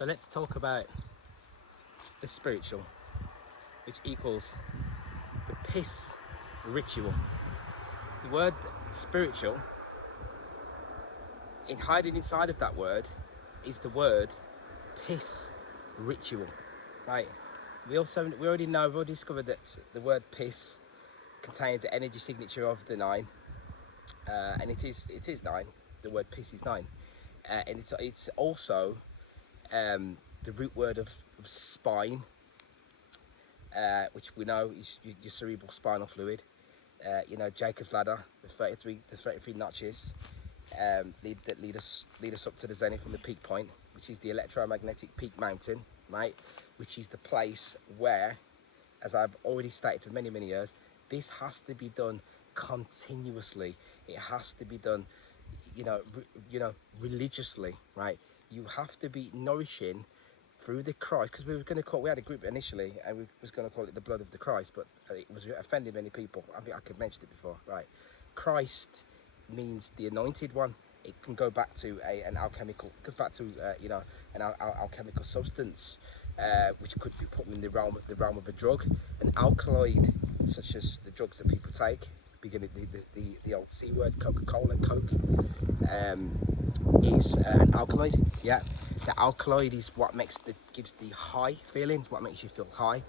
So let's talk about the spiritual, which equals the PIS ritual. The word spiritual, in hiding inside of that word, is the word PIS ritual, right? We already know, we've already discovered that the word PIS contains the energy signature of the 9, and it is 9. The word PIS is 9, and it's also the root word of spine, which we know is your cerebral spinal fluid. You know, Jacob's ladder, the 33 notches that lead us up to the zenith from the peak point, which is the electromagnetic peak mountain, right? Which is the place where, as I've already stated for many years, this has to be done continuously. It has to be done, you know, religiously, right? You have to be nourishing through the Christ, because we had a group initially and we was going to call it the blood of the Christ, but it was offending many people. I think I could mention it before, right? Christ means the anointed one. It can go back to an alchemical, an alchemical substance, which could be put in the realm of a drug. An alkaloid, such as the drugs that people take, beginning the old C word, Coca-Cola, Coke, is an alkaloid. Yeah, the alkaloid is what gives the high feeling, what makes you feel high,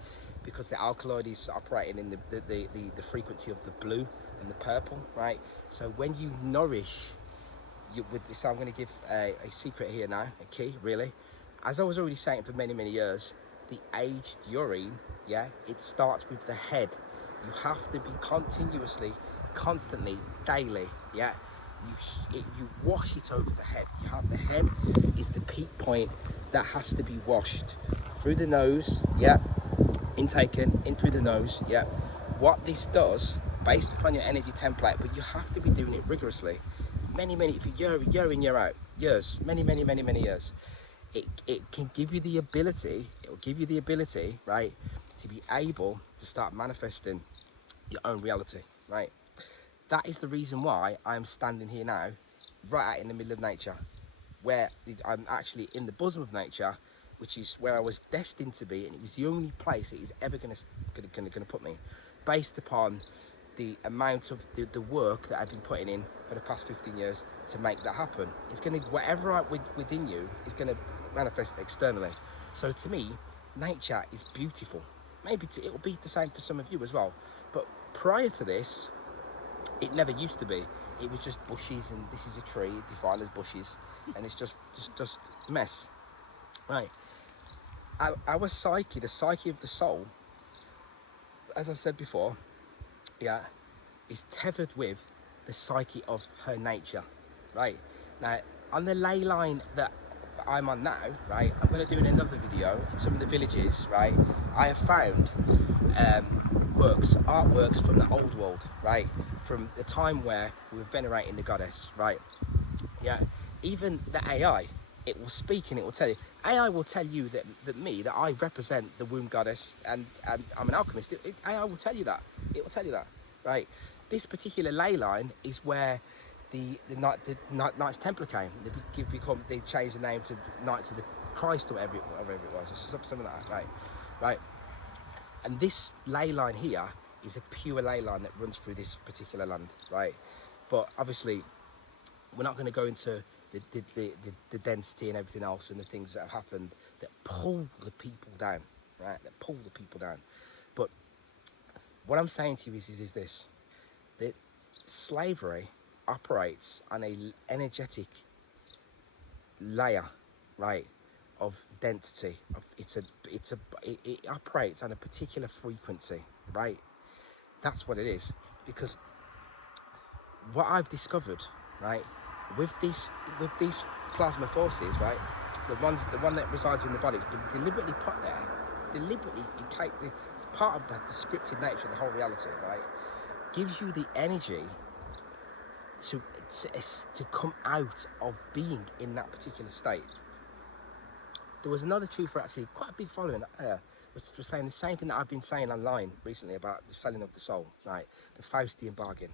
because the alkaloid is operating in the frequency of the blue and the purple, right? So when you nourish with this, I'm going to give a secret here now, a key, really. As I was already saying for many you the aged urine, yeah, it starts with the head. You have to be continuously, constantly, daily, yeah. You wash it over the head. You have the head is the peak point that has to be washed through the nose, yeah, intaken in through the nose, yeah. What this does, based upon your energy template, but you have to be doing it rigorously, many for year in, year out, years, many years. It can give you the ability, it will give you the ability, right, to be able to start manifesting your own reality, right? That is the reason why I'm standing here now, right out in the middle of nature, where I'm actually in the bosom of nature, which is where I was destined to be, and it was the only place it is ever going to put me, based upon the amount of the work that I've been putting in for the past 15 years to make that happen. It's going to, whatever within you is going to manifest externally. So to me, nature is beautiful. Maybe it will be the same for some of you as well, but prior to this, it never used to be. It was just bushes, and this is a tree defined as bushes, and it's just mess, right? Our psyche, the psyche of the soul, as I've said before, yeah, is tethered with the psyche of her nature, right? Now, on the ley line that I'm on now, right, I'm going to do another video in some of the villages, right? I have found artworks from the old world, right? From the time where we were venerating the goddess, right? Yeah, even the AI, it will speak and it will tell you. AI will tell you that I represent the womb goddess, and I'm an alchemist. AI will tell you that. It will tell you that, right? This particular ley line is where the Knights Templar came. They changed the name to Knights of the Christ, or whatever it was, or something like that, right? And this ley line here is a pure ley line that runs through this particular land, right? But obviously, we're not going to go into the density and everything else and the things that have happened that pull the people down, right? That pull the people down. But what I'm saying to you is this: that slavery operates on an energetic layer, right, of density. It operates on a particular frequency, right? That's what it is. Because what I've discovered, right, with these plasma forces, right, the one that resides in the body, it's been deliberately put there, it's part of the scripted nature of the whole reality, right? Gives you the energy to come out of being in that particular state. There was another truther, actually, quite a big following, was saying the same thing that I've been saying online recently about the selling of the soul, right? The Faustian bargain.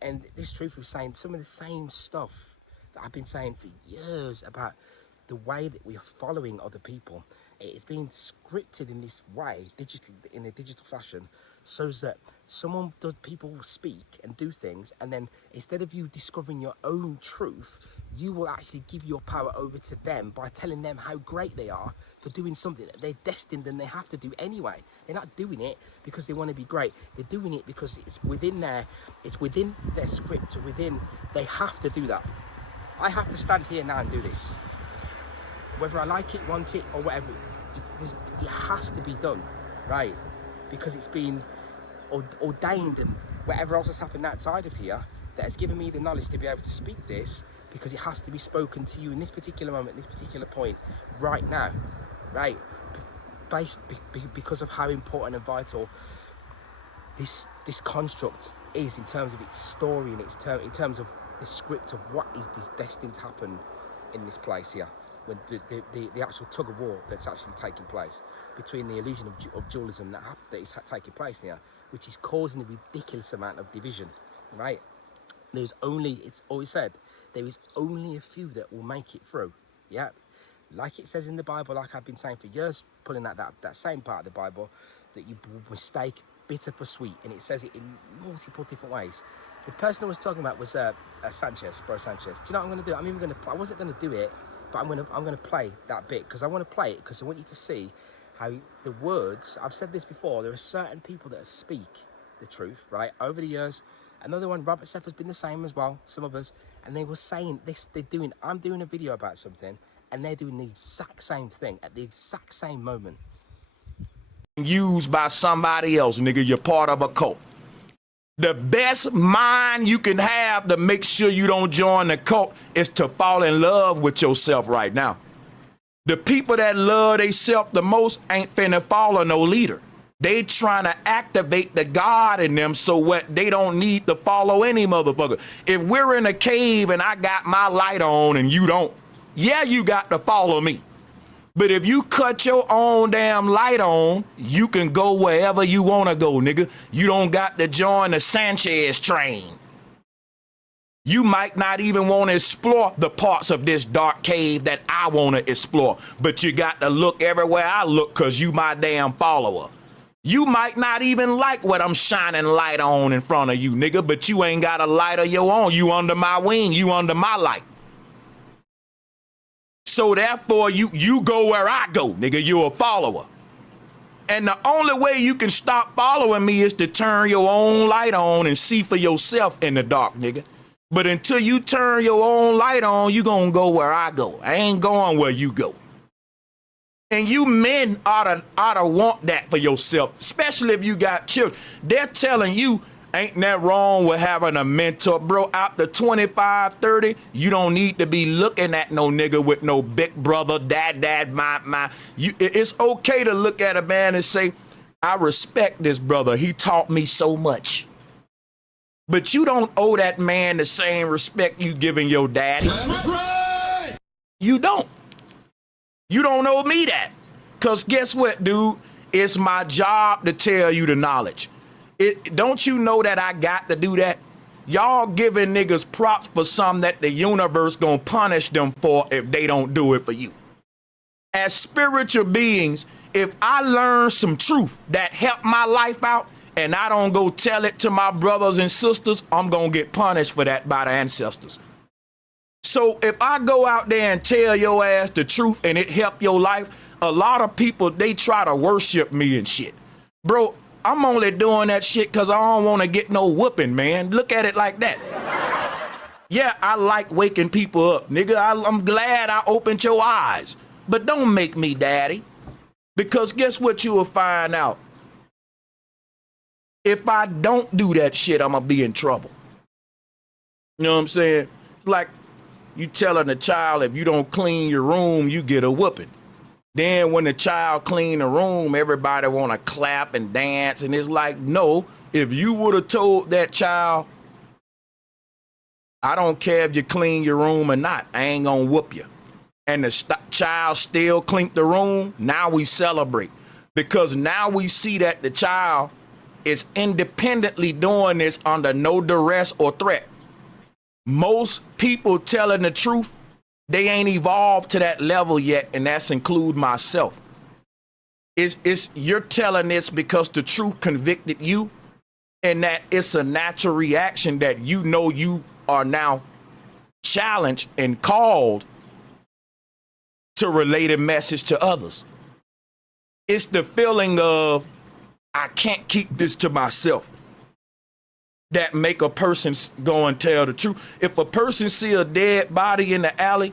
And this truther was saying some of the same stuff that I've been saying for years about the way that we are following other people, it is being scripted in this way, in a digital fashion, so that people will speak and do things, and then instead of you discovering your own truth, you will actually give your power over to them by telling them how great they are for doing something that they're destined and they have to do anyway. They're not doing it because they want to be great. They're doing it because it's within their script, they have to do that. I have to stand here now and do this. Whether I like it, want it, or whatever, it has to be done, right? Because it's been ordained, and whatever else has happened outside of here that has given me the knowledge to be able to speak this, because it has to be spoken to you in this particular moment, this particular point, right now, right? Because of how important and vital this construct is in terms of its story and in terms of the script of what is destined to happen in this place here, when the actual tug of war that's actually taking place between the illusion of dualism that is taking place here, which is causing a ridiculous amount of division, right? It's always said, there is only a few that will make it through, yeah? Like it says in the Bible, like I've been saying for years, pulling out that same part of the Bible, that you mistake bitter for sweet, and it says it in multiple different ways. The person I was talking about was Sanchez, Bro Sanchez. Do you know what I'm going to do? I wasn't going to do it, but I'm going to play that bit, because I want to play it, because I want you to see how the words, I've said this before, there are certain people that speak the truth, right? Over the years, another one, Robert Seth, has been the same as well, some of us, and they were saying this, I'm doing a video about something, and they're doing the exact same thing at the exact same moment. Used by somebody else, nigga, you're part of a cult. The best mind you can have to make sure you don't join the cult is to fall in love with yourself right now. The people that love themselves the most ain't finna follow no leader. They trying to activate the God in them so what they don't need to follow any motherfucker. If we're in a cave and I got my light on and you don't, yeah, you got to follow me. But if you cut your own damn light on, you can go wherever you want to go, nigga. You don't got to join the Sanchez train. You might not even want to explore the parts of this dark cave that I want to explore. But you got to look everywhere I look, because you my damn follower. You might not even like what I'm shining light on in front of you, nigga. But you ain't got a light of your own. You under my wing. You under my light. So therefore, you go where I go, nigga. You're a follower. And the only way you can stop following me is to turn your own light on and see for yourself in the dark, nigga. But until you turn your own light on, you gonna go where I go. I ain't going where you go. And you men ought to want that for yourself, especially if you got children. They're telling you, ain't that wrong with having a mentor, bro? Out to 25, 30, you don't need to be looking at no nigga with no big brother, dad, my. It's okay to look at a man and say, I respect this brother. He taught me so much. But you don't owe that man the same respect you giving your daddy. That's right. You don't. You don't owe me that. Because guess what, dude? It's my job to tell you the knowledge. Don't you know that I got to do that? Y'all giving niggas props for something that the universe gonna punish them for if they don't do it for you. As spiritual beings, if I learn some truth that help my life out and I don't go tell it to my brothers and sisters, I'm gonna get punished for that by the ancestors. So if I go out there and tell your ass the truth and it help your life, a lot of people, they try to worship me and shit. Bro, I'm only doing that shit because I don't want to get no whooping, man. Look at it like that. Yeah, I like waking people up, nigga. I'm glad I opened your eyes. But don't make me daddy. Because guess what you will find out? If I don't do that shit, I'm going to be in trouble. You know what I'm saying? It's like you telling a child, if you don't clean your room, you get a whooping. Then when the child clean the room, everybody want to clap and dance. And it's like, no, if you would have told that child, I don't care if you clean your room or not, I ain't going to whoop you. And the child still cleaned the room, now we celebrate. Because now we see that the child is independently doing this under no duress or threat. Most people telling the truth, They ain't evolved to that level yet, and that's include myself. It's you're telling this because the truth convicted you, and that it's a natural reaction that you know you are now challenged and called to relate a message to others. It's the feeling of I can't keep this to myself that make a person go and tell the truth. If a person see a dead body in the alley,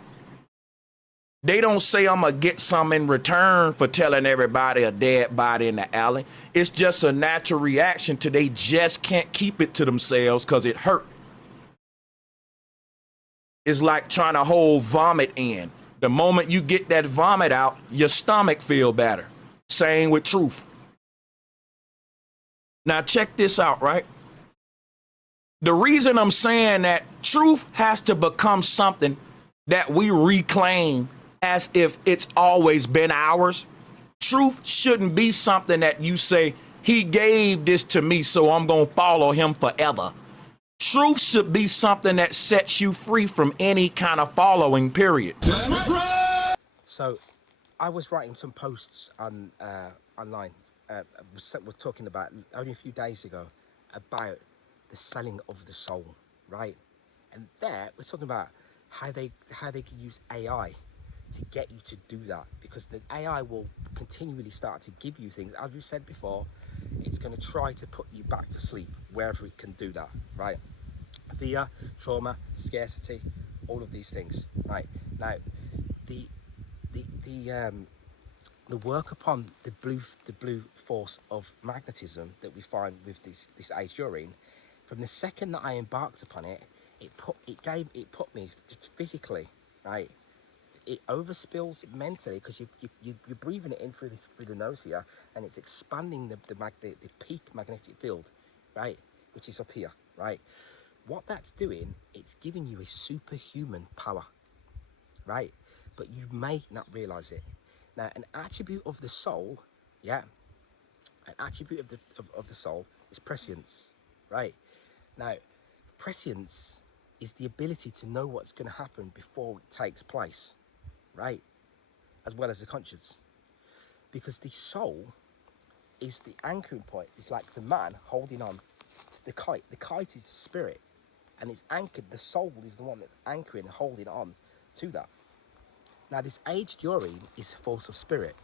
they don't say I'm gonna get some in return for telling everybody a dead body in the alley. It's just a natural reaction to they just can't keep it to themselves because it hurt. It's like trying to hold vomit in. The moment you get that vomit out, your stomach feel better. Same with truth. Now check this out, right? The reason I'm saying that truth has to become something that we reclaim as if it's always been ours. Truth shouldn't be something that you say, he gave this to me, so I'm going to follow him forever. Truth should be something that sets you free from any kind of following, period. So I was writing some posts on online. We're talking about only a few days ago about the selling of the soul, right? And there we're talking about how they can use AI to get you to do that, because the AI will continually start to give you things. As we said before, it's going to try to put you back to sleep wherever it can do that, right? Fear, trauma, scarcity, all of these things, right? Now, the work upon the blue force of magnetism that we find with this age urine, from the second that I embarked upon it, it put me physically, right? It overspills mentally because you're breathing it in through the nose here, and it's expanding the peak magnetic field, right, which is up here, right? What that's doing, it's giving you a superhuman power, right? But you may not realize it. Now, an attribute of the soul, yeah, an attribute of the soul is prescience, right? Now, prescience is the ability to know what's going to happen before it takes place, right? As well as the conscience. Because the soul is the anchoring point. It's like the man holding on to the kite. The kite is the spirit, and it's anchored. The soul is the one that's anchoring and holding on to that. Now, this aged urine is a force of spirit.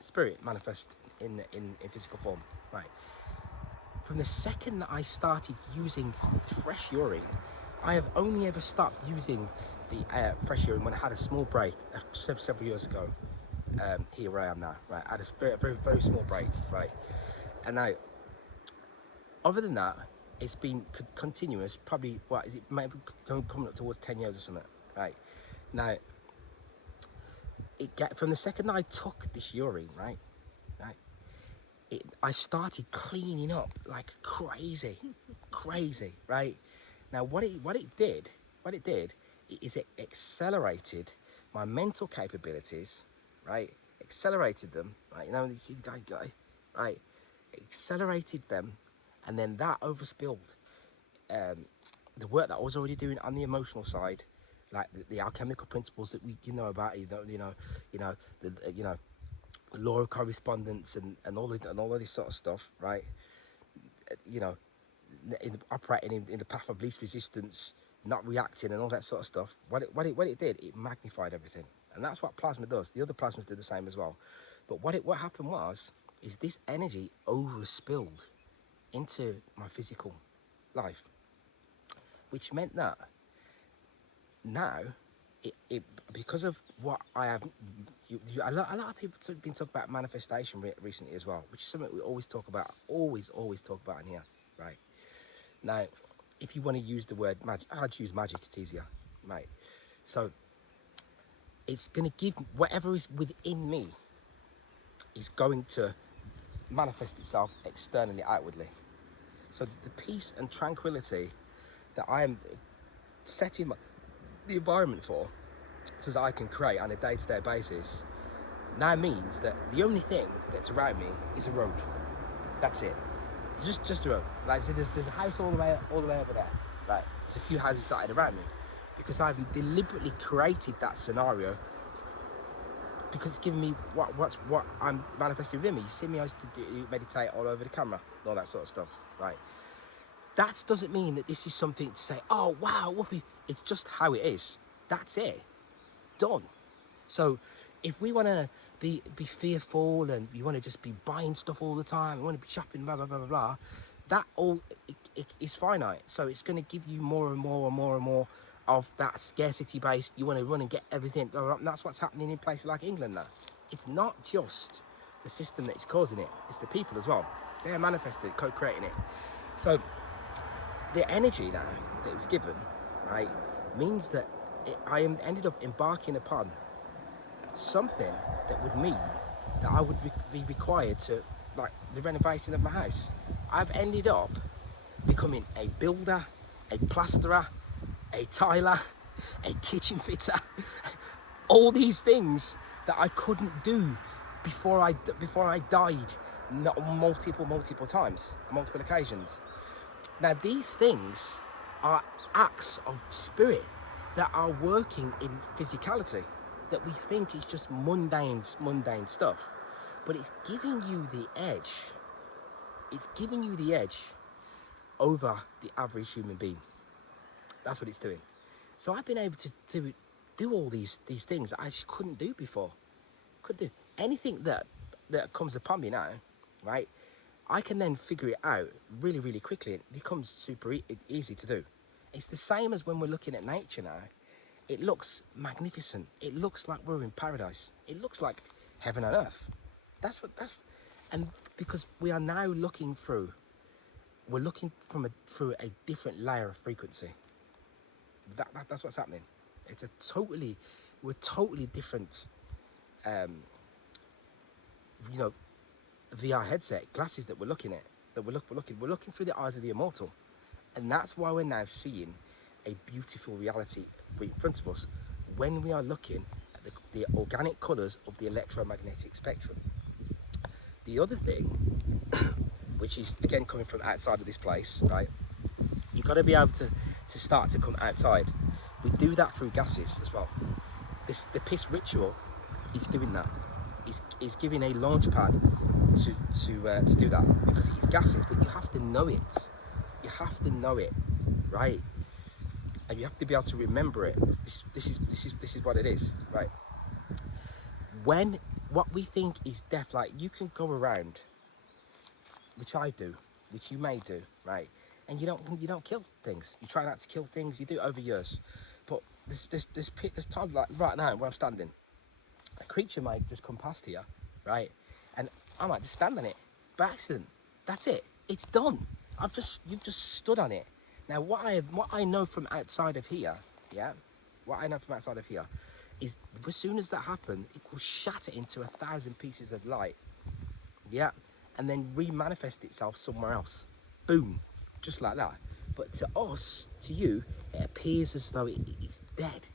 Spirit manifests in physical form, right? From the second that I started using fresh urine, I have only ever stopped using the fresh urine when I had a small break several years ago. Here where I am now, right? I had a very, very small break, right? And now, other than that, it's been continuous. Probably, what is it? Maybe coming up towards 10 years or something, right? Now, from the second that I took this urine, right, I started cleaning up like crazy, right? Now, what it did is it accelerated my mental capabilities, right? Accelerated them, right? You know, you see the guy, right? Accelerated them, and then that overspilled the work that I was already doing on the emotional side, like the alchemical principles that we about, the law of correspondence and all of this sort of stuff, right? Operating in the path of least resistance, not reacting, and all that sort of stuff. What it did, it magnified everything, and that's what plasma does. The other plasmas did the same as well. But what happened is this energy overspilled into my physical life, which meant that now, it because of what I have, a lot of people have been talking about manifestation recently as well, which is something we always talk about, always talk about in here, right? Now, if you want to use the word magic, I'd choose magic, it's easier, right? So, it's going to give whatever is within me is going to manifest itself externally, outwardly. So the peace and tranquility that I am setting the environment for, so that I can create on a day-to-day basis, now means that the only thing that's around me is a road. That's it. Just a road. Like, so there's a house all the way over there. Right. There's a few houses dotted around me. because I've deliberately created that scenario because it's giving me what I'm manifesting within me. You see me, I used to meditate all over the camera, all that sort of stuff, right? That doesn't mean that this is something to say, oh wow, whoopee. It's just how it is. That's it. Done. So if we want to be fearful and you want to just be buying stuff all the time, you want to be shopping, blah blah blah blah blah, that all it is finite. So it's going to give you more and more and more and more of that scarcity based. You want to run and get everything, blah, blah, blah. And that's what's happening in places like England now. It's not just the system that is causing it, it's the people as well. They're manifesting, co-creating it. So the energy now that it was given, right, means that I ended up embarking upon something that would mean that I would be required to, like, the renovating of my house. I've ended up becoming a builder, a plasterer, a tiler, a kitchen fitter, all these things that I couldn't do before I died, multiple times, multiple occasions. Now these things are acts of spirit that are working in physicality, that we think is just mundane stuff, but it's giving you the edge. It's giving you the edge over the average human being. That's what it's doing. So I've been able to do all these things that I just couldn't do before. Couldn't do anything that comes upon me now, right? I can then figure it out really, really quickly. It becomes super easy to do. It's the same as when we're looking at nature now. It looks magnificent. It looks like we're in paradise. It looks like heaven on earth. And because we are now looking through, we're looking through a different layer of frequency. That's what's happening. It's we're totally different, VR headset, glasses that we're looking at, we're looking through the eyes of the immortal. And that's why we're now seeing a beautiful reality in front of us when we are looking at the organic colours of the electromagnetic spectrum. The other thing, which is again coming from outside of this place, right? You've got to be able to start to come outside. We do that through gases as well. The PIS ritual is doing that. Is giving a launch pad to do that, because it's gases, but you have to know it. You have to know it, right? And you have to be able to remember it. This is what it is, right? When what we think is death, like you can go around, which I do, which you may do, right? And you don't kill things. You try not to kill things. You do it over years. But this time, like right now where I'm standing, a creature might just come past here, right? And I might just stand on it by accident. That's it. It's done. You've just stood on it. Now what I know from outside of here, yeah, what I know from outside of here is as soon as that happens, it will shatter into 1,000 pieces of light, yeah, and then re-manifest itself somewhere else. Boom, just like that. But to us, to you, it appears as though it is dead.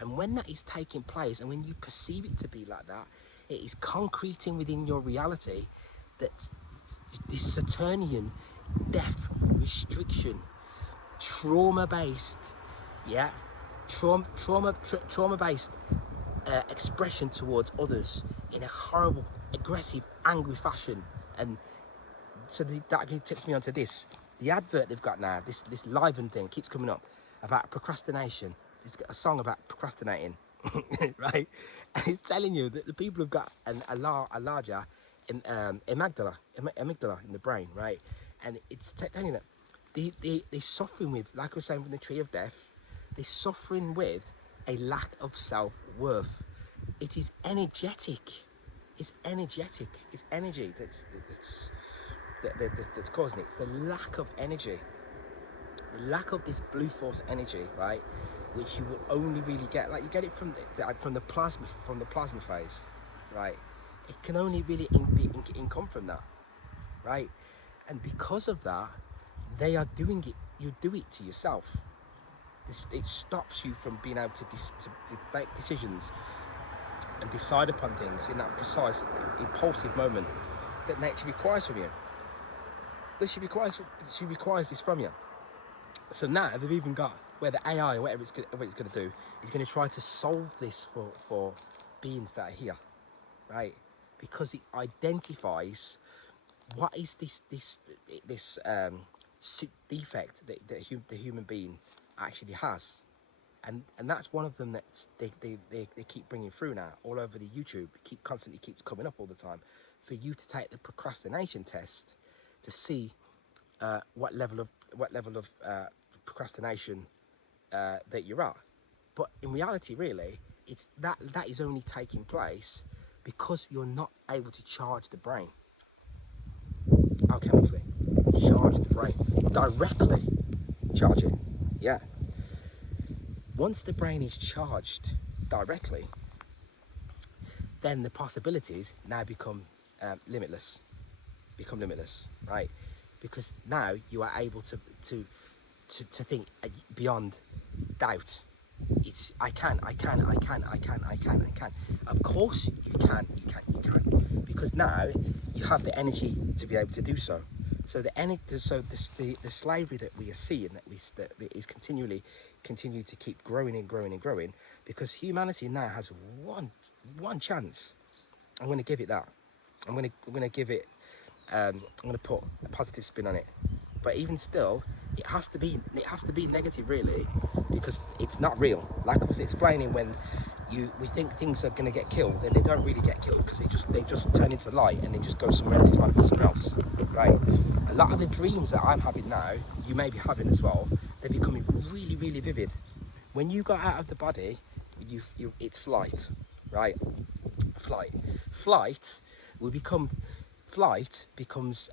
And when that is taking place, and when you perceive it to be like that, it is concreting within your reality that this Saturnian death, restriction, trauma-based, yeah, trauma-based expression towards others in a horrible, aggressive, angry fashion. And so that takes me onto this. The advert they've got now, this Liven thing keeps coming up about procrastination. It's got a song about procrastinating, right? And it's telling you that the people have got a larger amygdala in the brain, right? And it's telling you that they're suffering with, like I was saying from the tree of death, they're suffering with a lack of self-worth. It is energetic. It's energetic. It's energy that's causing it. It's the lack of energy, the lack of this blue force energy, right? Which you will only really get, like you get it from the plasma phase, right? It can only really come from that, right? And because of that, they are doing it. You do it to yourself. It stops you from being able to make decisions and decide upon things in that precise, impulsive moment that nature requires from you. She requires this from you. So now they've even got, where the AI, whatever it's going to do, is going to try to solve this for beings that are here, right? Because it identifies what is this defect that the human being actually has, and that's one of them that they keep bringing through now all over the YouTube. Constantly keeps coming up all the time for you to take the procrastination test to see what level of procrastination that you're at. But in reality, really, it's that is only taking place because you're not able to charge the brain alchemically. Charge the brain directly. Charge it. Yeah. Once the brain is charged directly, then the possibilities now become limitless. Right? Because now you are able to think beyond doubt. It's I can. Of course you can. Because now you have the energy to be able to do so. So the slavery that we are seeing, that is continuing to keep growing and growing, because humanity now has one chance. I'm going to give it that. I'm going to give it. I'm going to put a positive spin on it. But even still, it has to be negative, really, because it's not real. Like I was explaining, when we think things are going to get killed, then they don't really get killed, because they just turn into light and they just go somewhere and they find something else, right? A lot of the dreams that I'm having now, you may be having as well, they're becoming really, really vivid. When you go out of the body, it's flight, right? Flight becomes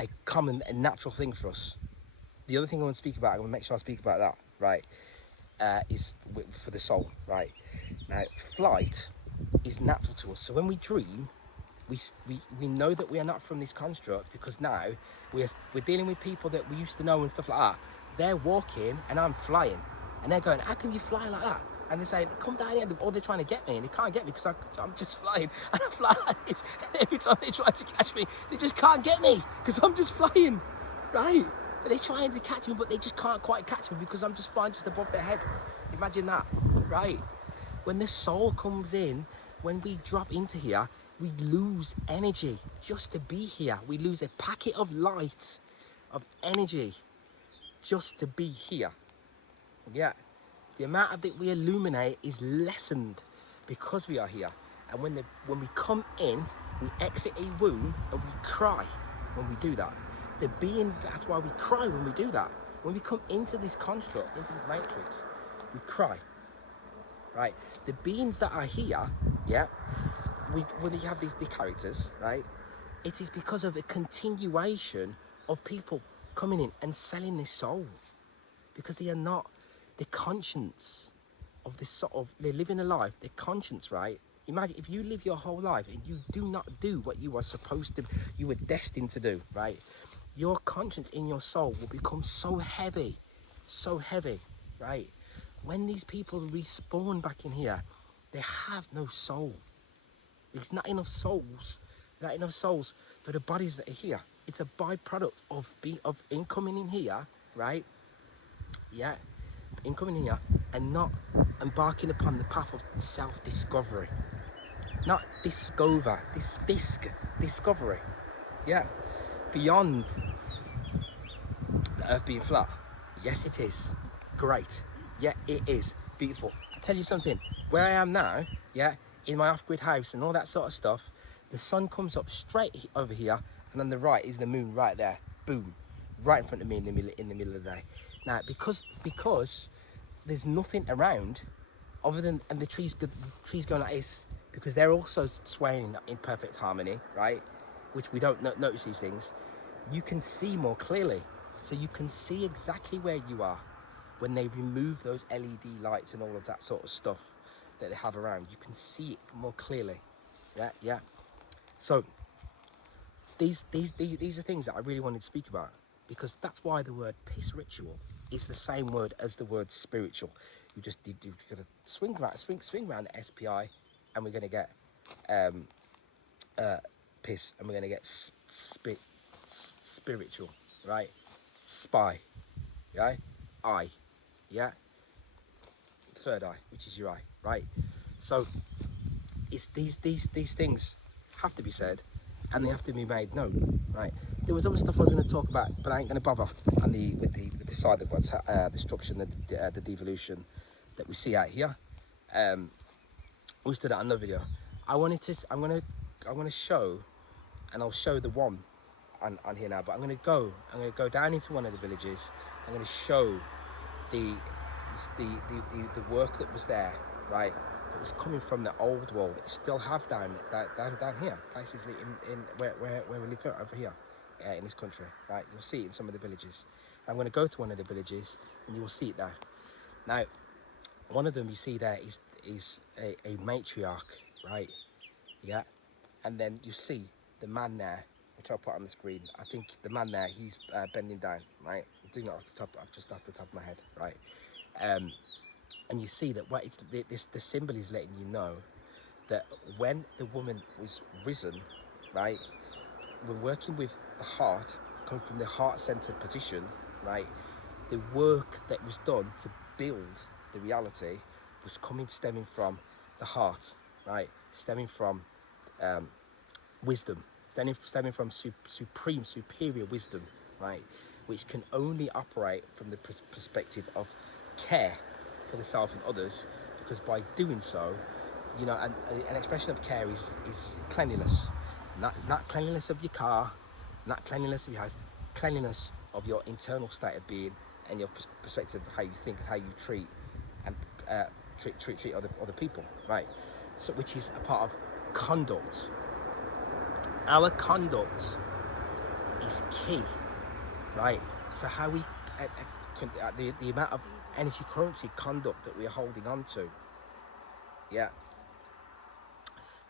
a common and natural thing for us. The other thing I want to speak about, I want to make sure I speak about that, right, is for the soul, right? Now, flight is natural to us. So when we dream, we know that we are not from this construct, because now we're dealing with people that we used to know and stuff like that. They're walking and I'm flying, and they're going, how can you fly like that? And they're saying, come down here, or they're trying to get me, and they can't get me because I'm just flying, and I fly like this. Every time they try to catch me, they just can't get me because I'm just flying, right? But they're trying to catch me, but they just can't quite catch me because I'm just flying just above their head. Imagine that, right? When the soul comes in, when we drop into here, we lose energy just to be here. We lose a packet of light, of energy, just to be here. Yeah. The amount of that we illuminate is lessened because we are here. And when we come in, we exit a womb and we cry when we do that. The beings, that's why we cry when we do that. When we come into this construct, into this matrix, we cry, right? The beings that are here, yeah, when you have these characters, right? It is because of a continuation of people coming in and selling their soul, because they are not the conscience of this sort of, they're living a life, their conscience, right? Imagine if you live your whole life and you do not do what you are supposed to, you were destined to do, right? Your conscience in your soul will become so heavy, right? When these people respawn back in here, they have no soul. There's not enough souls for the bodies that are here. It's a byproduct of incoming in here, right? Yeah. Incoming here and not embarking upon the path of self-discovery. Not discovery. Yeah. Beyond the earth being flat. Yes, it is. Great. Yeah, it is. Beautiful. I tell you something. Where I am now, yeah, in my off-grid house and all that sort of stuff, the sun comes up straight over here, and on the right is the moon right there. Boom. Right in front of me in the middle of the day. Now, because there's nothing around other than, and the trees going like this, because they're also swaying in perfect harmony, right? Which we don't notice these things. You can see more clearly. So you can see exactly where you are when they remove those LED lights and all of that sort of stuff that they have around. You can see it more clearly. Yeah. So these are things that I really wanted to speak about, because that's why the word PIS ritual is the same word as the word spiritual. You're gonna swing around the SPI, and we're gonna get PIS, and we're gonna get spiritual, right? SPI, right? eye, yeah? Third eye, which is your eye, right? So it's these things have to be said, and they have to be made known, right? There was other stuff I was going to talk about, but I ain't going to bother on with the side of what's the destruction, the devolution that we see out here. We stood out another video. I'm gonna show, and I'll show the one on here now. But I'm gonna go down into one of the villages. I'm gonna show the work that was there, right? It was coming from the old world. It still have down here, places in where we live over here, in this country, right? You'll see it in some of the villages. I'm going to go to one of the villages, and you will see it there. Now, one of them you see there is a matriarch, right? Yeah, and then you see the man there, which I'll put on the screen. I think the man there, he's bending down, right? I'm doing it just off the top of my head, right? And you see that what the symbol is letting you know that when the woman was risen, right? When working with the heart, come from the heart-centered position, right? The work that was done to build the reality was stemming from the heart, right? Stemming from wisdom, stemming from superior wisdom, right? Which can only operate from the perspective of care for the self and others, because by doing so, you know, an expression of care is cleanliness, not cleanliness of your car, not cleanliness of your house, cleanliness of your internal state of being and your perspective of how you think, how you treat and treat other people, right? So, which is a part of conduct. Our conduct is key, right? So how we the amount of energy currency conduct that we are holding on to, yeah,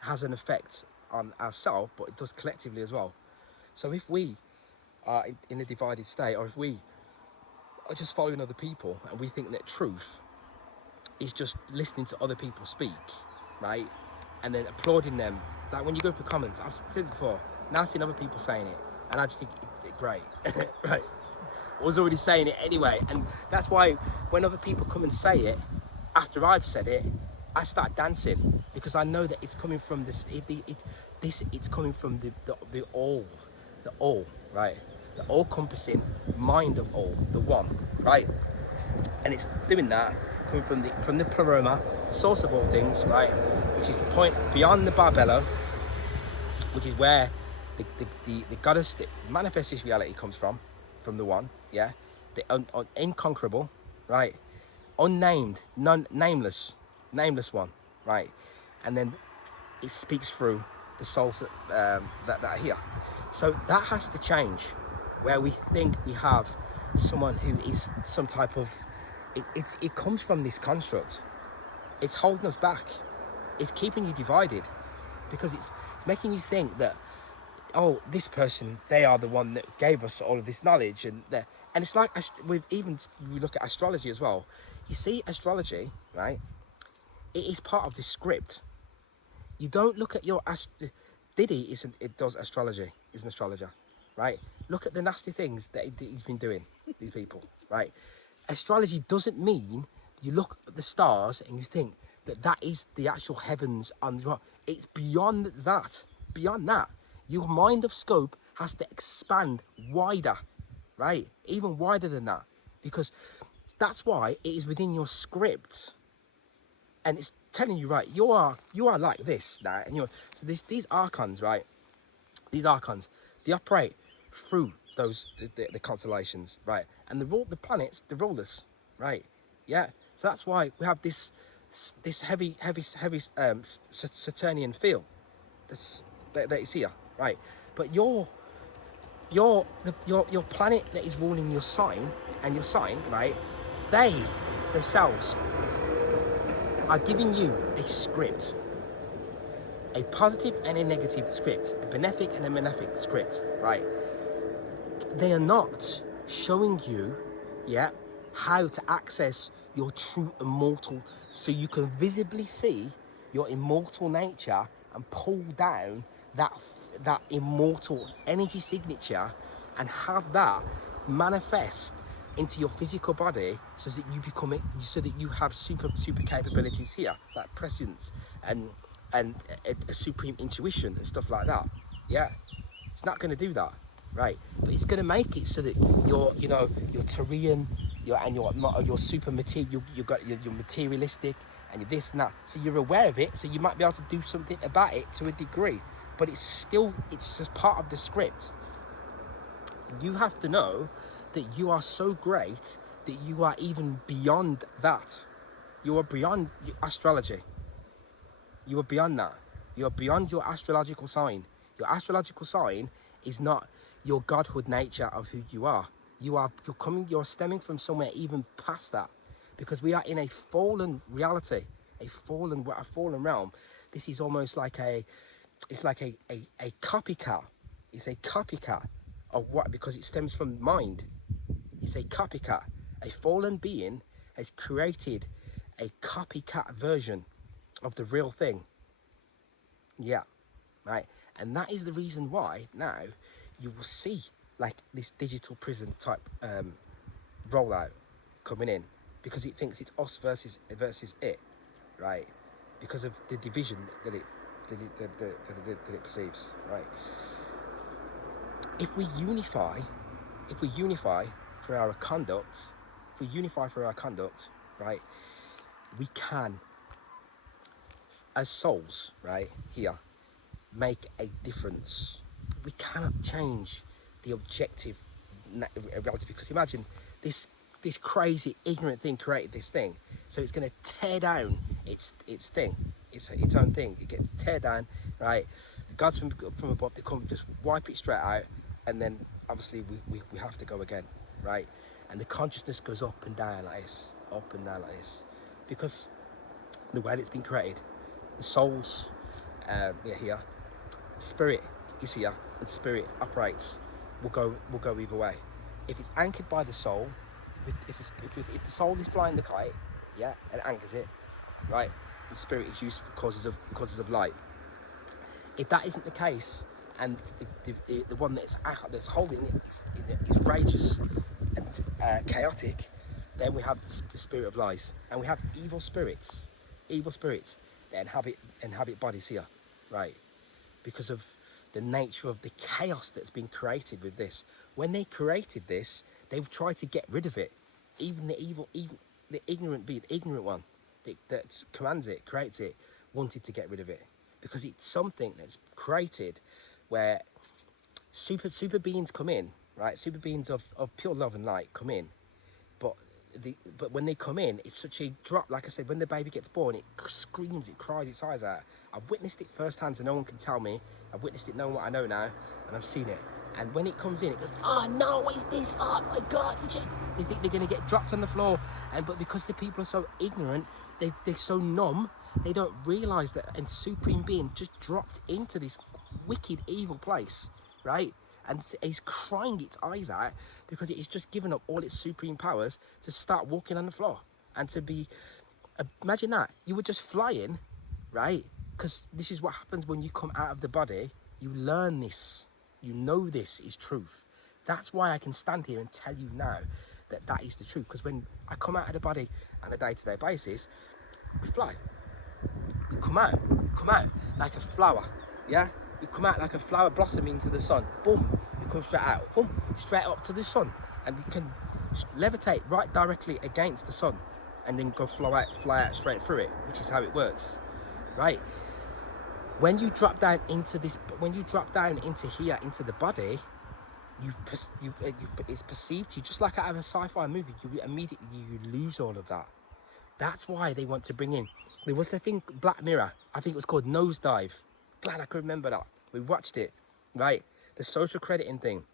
has an effect on ourselves, but it does collectively as well. So if we are in a divided state, or if we are just following other people and we think that truth is just listening to other people speak, right, and then applauding them, like when you go through comments, I've said this before, now I've seen other people saying it, and I just think it's great, right? I was already saying it anyway, and that's why when other people come and say it after I've said it, I start dancing, because I know that it's coming from this. It's coming from the all, right? The all-encompassing mind of all, the one, right? And it's doing that coming from the pleroma, the source of all things, right? Which is the point beyond the barbello, which is where the goddess that manifests this reality comes from the one, yeah, the inconquerable, right, unnamed, nameless one, right, and then it speaks through the souls that are here. So that has to change, where we think we have someone who is some type of, it comes from this construct. It's holding us back. It's keeping you divided, because it's making you think that, oh, this person, they are the one that gave us all of this knowledge, and it's like we look at astrology as well. You see, astrology, right? It is part of the script. You don't look at your Diddy does astrology. Is an astrologer, right? Look at the nasty things that he's been doing. These people, right? Astrology doesn't mean you look at the stars and you think that is the actual heavens. It's beyond that. Beyond that. Your mind of scope has to expand wider, right? Even wider than that, because that's why it is within your script, and it's telling you, right, you are like this now, and so these archons, right? These archons, they operate through those the constellations, right? And the planets, the rulers, right? Yeah. So that's why we have this heavy Saturnian feel that is here. Right, but your planet that is ruling your sign and your sign, right? They themselves are giving you a script, a positive and a negative script, a benefic and a malefic script, right? They are not showing you, yeah, how to access your true immortal, so you can visibly see your immortal nature and pull down that immortal energy signature and have that manifest into your physical body, so that you become it, so that you have super capabilities here, like prescience and a supreme intuition and stuff like that. Yeah, it's not going to do that, right? But it's going to make it so that you're, you know, you're Tyrian, you're super material, you're materialistic, and you're this and that. So you're aware of it, so you might be able to do something about it to a degree, but it's just part of the script. You have to know that you are so great that you are even beyond that. You are beyond astrology. You are beyond that. You are beyond your astrological sign. Your astrological sign is not your godhood nature of who you are. You're stemming from somewhere even past that, because we are in a fallen reality, a fallen realm. This is almost like a copycat. It's a copycat of what, because it stems from mind. It's a copycat. A fallen being has created a copycat version of the real thing. Yeah, right. And that is the reason why now you will see like this digital prison type rollout coming in, because it thinks it's us versus it, right? Because of the division that it perceives, right? If we unify for our conduct, right, we can, as souls, right, here, make a difference. We cannot change the objective reality, because imagine this crazy ignorant thing created this thing, so it's going to tear down its own thing. It gets tear down, right? The gods from above, they come, just wipe it straight out, and then obviously we have to go again, right? And the consciousness goes up and down like this, because the way it's been created, the souls, we're here, spirit is here, and spirit operates, will go either way. If it's anchored by the soul, if the soul is flying the kite, yeah, and anchors it, right, the spirit is used for causes of light. If that isn't the case, and the one that's holding it is rageous and chaotic, then we have the spirit of lies, and we have evil spirits that inhabit bodies here, right? Because of the nature of the chaos that's been created with this. When they created this, they've tried to get rid of it. Even the ignorant one that commands it, creates it, wanted to get rid of it, because it's something that's created where super beings come in, right? Super beings of pure love and light come in, but when they come in, it's such a drop. Like I said, when the baby gets born, it screams, it cries its eyes out. I've witnessed it firsthand, so no one can tell me. I've witnessed it, knowing what I know now, and I've seen it. And when it comes in, it goes, oh no, what is this? Oh my God. They think they're going to get dropped on the floor. But because the people are so ignorant, they're so numb, they don't realise that a supreme being just dropped into this wicked, evil place, right? And it's crying its eyes out because it's just given up all its supreme powers to start walking on the floor. And to be, imagine that, you were just flying, right? Because this is what happens when you come out of the body. You learn this. You know this is truth. That's why I can stand here and tell you now that that is the truth. Because when I come out of the body on a day-to-day basis, we fly. We come out like a flower, yeah? We come out like a flower blossoming into the sun. Boom, we come straight out. Boom, straight up to the sun. And we can levitate right directly against the sun and then go fly out straight through it, which is how it works, right? When you drop down into here, into the body, it's perceived to you, just like out of a sci-fi movie, you lose all of that. That's why they want to bring in, there was a thing, Black Mirror, I think it was called Nosedive. Glad I could remember that. We watched it, right? The social crediting thing.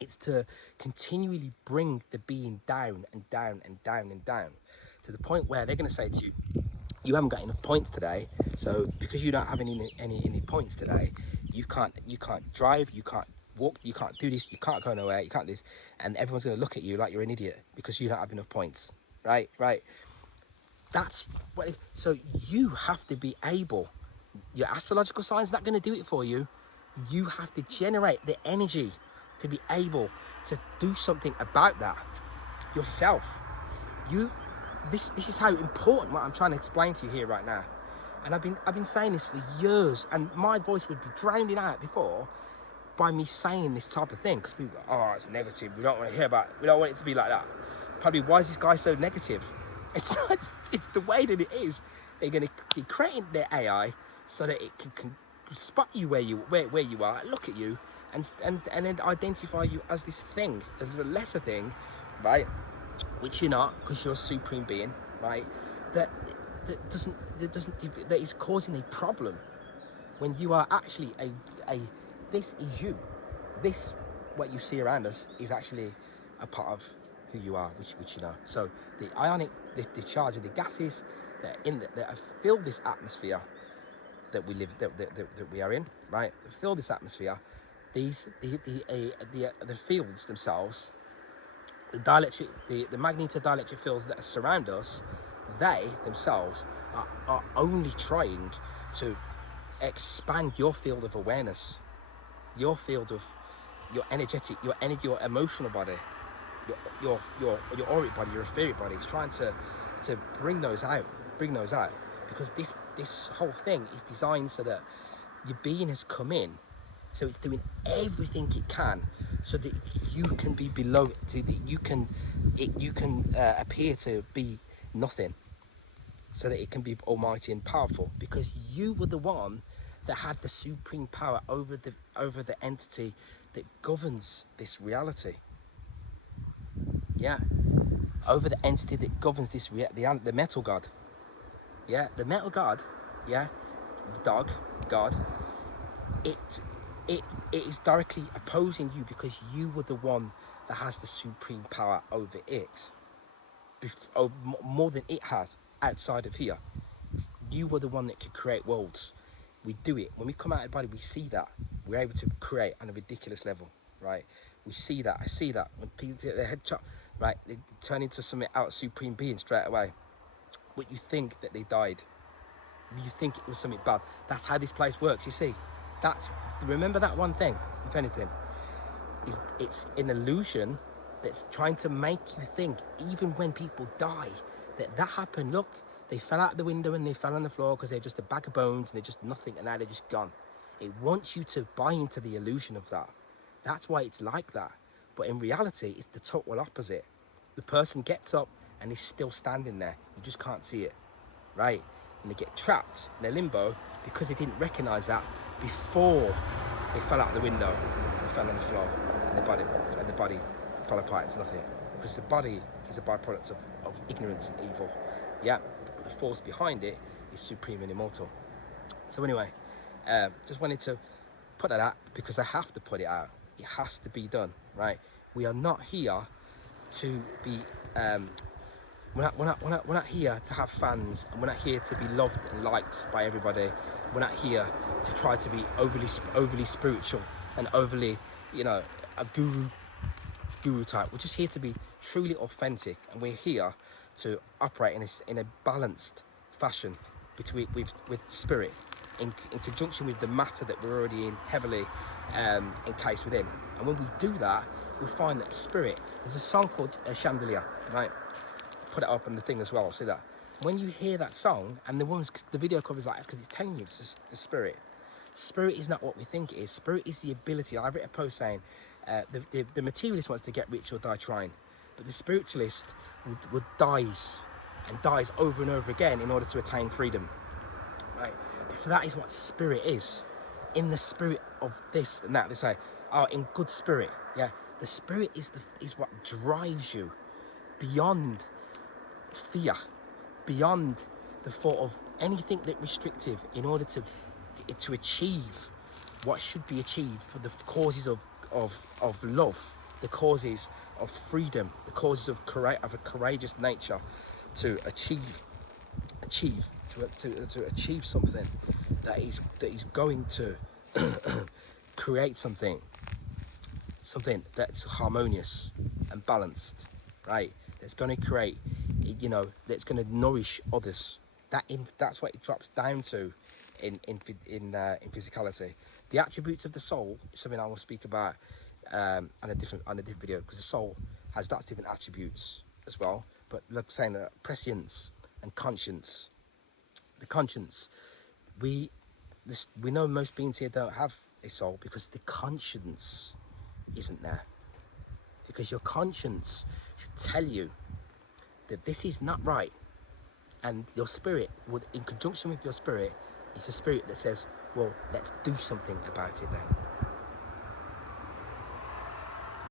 It's to continually bring the being down and down and down and down, to the point where they're going to say to you, you haven't got enough points today, so because you don't have any points today, you can't drive, you can't walk, you can't do this, you can't go nowhere, you can't do this, and everyone's going to look at you like you're an idiot because you don't have enough points, right? That's what. So you have to be able. Your astrological sign's not going to do it for you. You have to generate the energy to be able to do something about that. yourself. This is how important what I'm trying to explain to you here right now. And I've been saying this for years, and my voice would be drowned out before by me saying this type of thing, because people go, oh, it's negative, we don't want to hear about it, we don't want it to be like that. Probably, why is this guy so negative? It's not, it's the way that it is. They're going to be creating their AI so that it can spot you where you are, look at you, and then identify you as this thing, as a lesser thing, right? Which you're not, because you're a supreme being, right? That is causing a problem when you are actually this is you. This, what you see around us, is actually a part of who you are, which you know. So the ionic, the charge of the gases that have filled this atmosphere that we live, that we are in, right? Fill this atmosphere. The fields themselves, the magnetodielectric fields that surround us, they themselves are only trying to expand your field of awareness, your field of your energetic, your emotional body, your auric body, your etheric body. It's trying to bring those out, because this whole thing is designed so that your being has come in, so it's doing everything it can so that you can be below it, so that you can appear to be nothing, so that it can be almighty and powerful, because you were the one that had the supreme power over the entity that governs this reality. Yeah, over the entity that governs this the metal god. Yeah, the metal god. Yeah, God. It is directly opposing you, because you were the one that has the supreme power over it, more than it has outside of here. You were the one that could create worlds. We do it. When we come out of the body, we see that. We're able to create on a ridiculous level, right? We see that. I see that. When people get their head chopped, right, they turn into something out supreme being straight away. But you think that they died. You think it was something bad. That's how this place works, you see. Remember that one thing, if anything, is it's an illusion that's trying to make you think, even when people die, that happened. Look, they fell out the window and they fell on the floor because they're just a bag of bones and they're just nothing, and now they're just gone. It wants you to buy into the illusion of that. That's why it's like that. But in reality, it's the total opposite. The person gets up and is still standing there. You just can't see it, right? And they get trapped in a limbo because they didn't recognize that before they fell out the window, they fell on the floor, and the body fell apart into nothing. Because the body is a byproduct of ignorance and evil. Yeah, but the force behind it is supreme and immortal. So anyway, just wanted to put that out, because I have to put it out. It has to be done, right? We are not here to be we're not here to have fans, and we're not here to be loved and liked by everybody. We're not here to try to be overly spiritual and overly, a guru type. We're just here to be truly authentic, and we're here to operate in a balanced fashion with spirit, in conjunction with the matter that we're already in heavily encased within. And when we do that, we find that spirit. There's a song called Chandelier, right? Put it up on the thing as well. See that? When you hear that song and the video covers like it's because it's telling you it's just the spirit. Spirit is not what we think it is. Spirit is the ability. I've written a post saying the materialist wants to get rich or die trying, but the spiritualist would dies over and over again in order to attain freedom. Right? So that is what spirit is. In the spirit of this and that, they say, in good spirit. Yeah, the spirit is what drives you beyond fear, beyond the thought of anything that restrictive, in order to achieve what should be achieved for the causes of love, the causes of freedom, the causes of a courageous nature, to achieve something that is going to create something that's harmonious and balanced, right? That's going to create, that's going to nourish others. That's what it drops down to in physicality. The attributes of the soul is something I will speak about on a different video, because the soul has lots of different attributes, as well. But like saying that prescience and conscience, the conscience, we know most beings here don't have a soul because the conscience isn't there. Because your conscience should tell you that this is not right, and your spirit would, in conjunction with your spirit, it's a spirit that says, well, let's do something about it then.